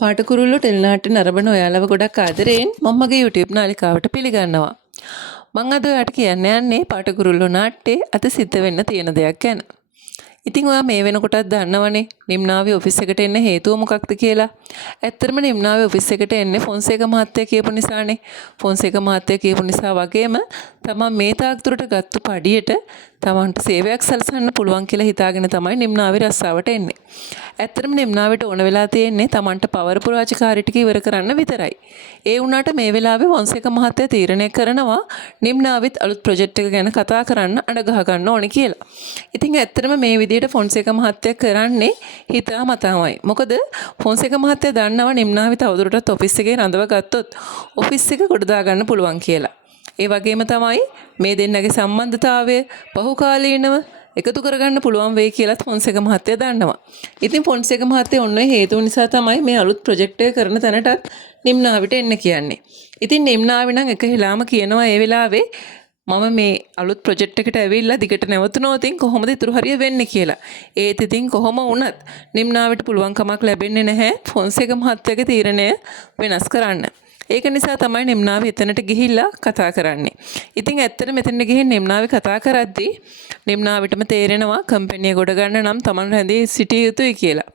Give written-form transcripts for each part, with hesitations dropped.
පාටකුරුල්ලෝ ටෙලිනාට්‍ය නරඹන ඔයාලව ගොඩක් ආදරයෙන් මම මගේ YouTube නාලිකාවට පිළිගන්නවා. මම අද ඔයාලට කියන්න යන්නේ පාටකුරුල්ලෝ නාට්‍යයේ අද සිද්ධ වෙන්න තියෙන දෙයක් ගැන. ඉතින් ඔයා මේ වෙනකොටත් දන්නවනේ නිම්නාවේ ඔෆිස් එකට එන්න හේතුව මොකක්ද කියලා. ඇත්තටම නිම්නාවේ ඔෆිස් එකට එන්නේ ෆොන්සේක මහත්තයා කියපු නිසානේ. ෆොන්සේක මහත්තයා කියපු නිසා වගේම තමන් මේ තාක් දුරට ගත්තු පඩියට තමන්ට සේවයක් සැලසන්න පුළුවන් කියලා හිතාගෙන තමයි නිම්නාවේ රස්සාවට එන්නේ. ඇත්තටම නිම්නාවට ඕන වෙලා තියෙන්නේ තමන්ට පවරපු රාජකාරී ටික ඉවර කරන්න විතරයි. ඒ වුණාට මේ වෙලාවේ ෆොන්සේක මහත්තයා තීරණය කරනවා නිම්නාවෙත් අලුත් ප්‍රොජෙක්ට් එක ගැන කතා කරන්න අඬ ගහ ගන්න ඕනේ කියලා. ඉතින් ඇත්තටම මේ විදිහට ෆොන්සේක මහත්තයා කරන්නේ හිතාමතාමයි. මොකද ෆොන්සේක මහත්තයා දන්නවා නිම්නාවේ තවදුරටත් ඔෆිස් එකේ රඳව ගත්තොත් ඔෆිස් එක ගොඩ දා ගන්න පුළුවන් කියලා. ඒ වගේම තමයි මේ දෙන්නගේ සම්බන්ධතාවය බහුකාලීනව එකතු කරගන්න පුළුවන් වෙයි කියලාත් ෆොන්සේක මහත්තයා දන්නවා. ඉතින් ෆොන්සේක මහත්තයා ඔන්න ඔය හේතුව නිසා තමයි මේ අලුත් ප්‍රොජෙක්ට් එක කරන තැනටත් නිම්නාවිට එන්න කියන්නේ. ඉතින් නිම්නාවි නම් එක හිලාම කියනවා ඒ වෙලාවේ මම මේ අලුත් ප්‍රොජෙක්ට් එකට ඇවිල්ලා දිගට නැවතුනොත් කොහොමද ඉතුරු හරිය වෙන්නේ කියලා. ඒත් ඉතින් කොහොම වුණත් නිම්නාවිට පුළුවන් කමක් ලැබෙන්නේ නැහැ ෆොන්සේක මහත්තයාගේ තීරණය වෙනස් කරන්න. ඒක නිසා තමයි නිම්නාව එතනට ගිහිල්ලා කතා කරන්නේ. ඉතින් ඇත්තට මෙතනට ගිහින් නිම්නාව කතා කරද්දී නිම්නාවිටම තේරෙනවා කම්පැනි ගොඩ ගන්න නම් Taman රැඳී සිටිය යුතුයි කියලා.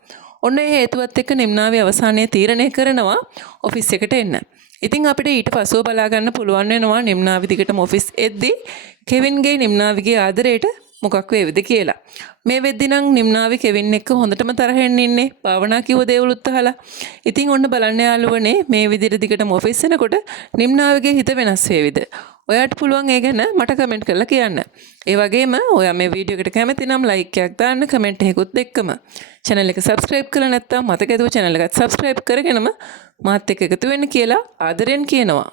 ඔන්න ඒ හේතුවත් එක්ක නිම්නාවේ අවසානයේ තීරණය කරනවා ඔෆිස් එකට එන්න. ඉතින් අපිට ඊට පස්සෙ බලා ගන්න පුළුවන් වෙනවා නිම්නාවි දිගටම ඔෆිස් එද්දී කෙවින්ගේ නිම්නාවිගේ ආදරයට මොකක් වේවිද කියලා. මේ වෙද්දි නම් නිම්නාවි කෙවින් එක්ක හොඳටම තරහෙන් ඉන්නේ. භාවනා කිව්ව දේවලුත් අහලා. ඉතින් ඔන්න බලන්න යාළුවනේ මේ විදිහට දිගටම ඔෆිස් එනකොට නිම්නාවිගේ හිත වෙනස් වේවිද? ඔයාට පුළුවන් ඒ ගැන මට කමෙන්ට් කරලා කියන්න. ඒ වගේම ඔයා මේ වීඩියෝ එකට කැමති නම් ලයික් එකක් දාන්න කමෙන්ට් එකකුත් එක්කම. channel එක subscribe කරලා නැත්නම් මතක ඇතුව channel එකත් subscribe කරගෙනම මාත් එක්ක එකතු වෙන්න කියලා ආදරෙන් කියනවා.